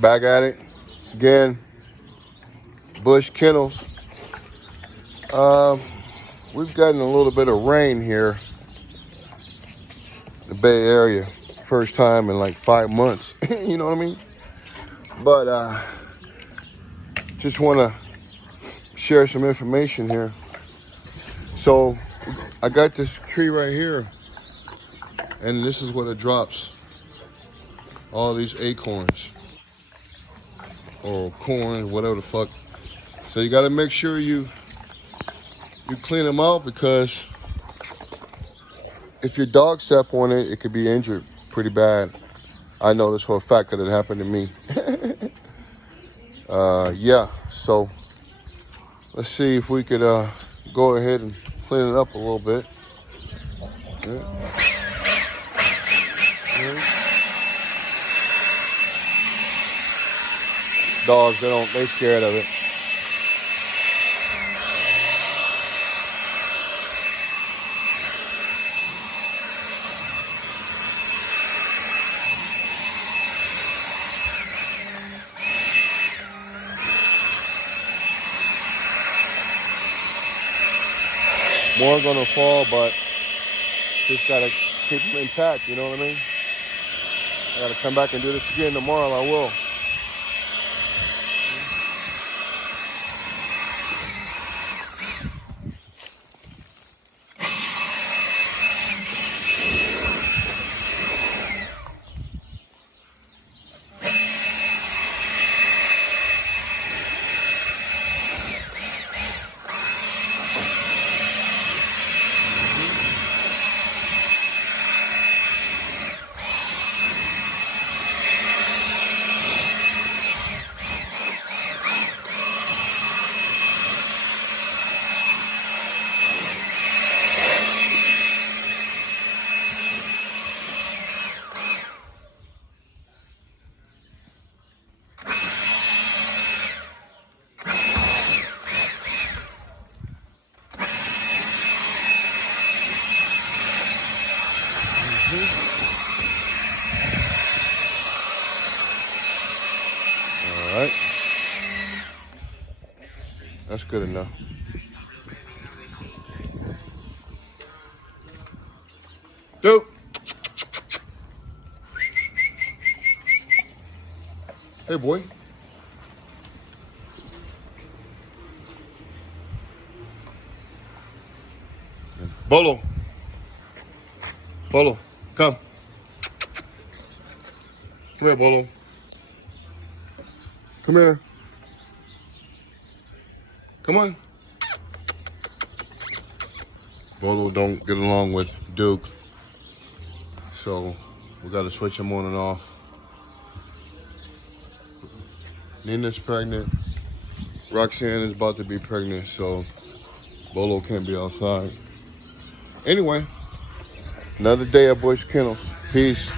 Back at it again. Bush Kennels. We've gotten a little bit of rain here in the Bay Area. First time in like 5 months. You know what I mean? But just want to share some information here. So I got this tree right here, and this is what it drops. All these acorns or corn, whatever the fuck. So you got to make sure you clean them out, because if your dog step on it, it could be injured pretty bad. I know this for a fact because it happened to me. Yeah, so let's see if we could go ahead and clean it up a little bit. Yeah. Dogs, they scared of it. More gonna fall, but just gotta keep them intact, you know what I mean? I gotta come back and do this again tomorrow, I will. All right, that's good enough. Dude. Hey, boy. Bolo. Bolo, come. Come here, Bolo. Come here. Come on. Bolo don't get along with Duke, so we got to switch him on and off. Nina's pregnant. Roxanne is about to be pregnant, so Bolo can't be outside. Anyway, another day at Bush Kennels. Peace.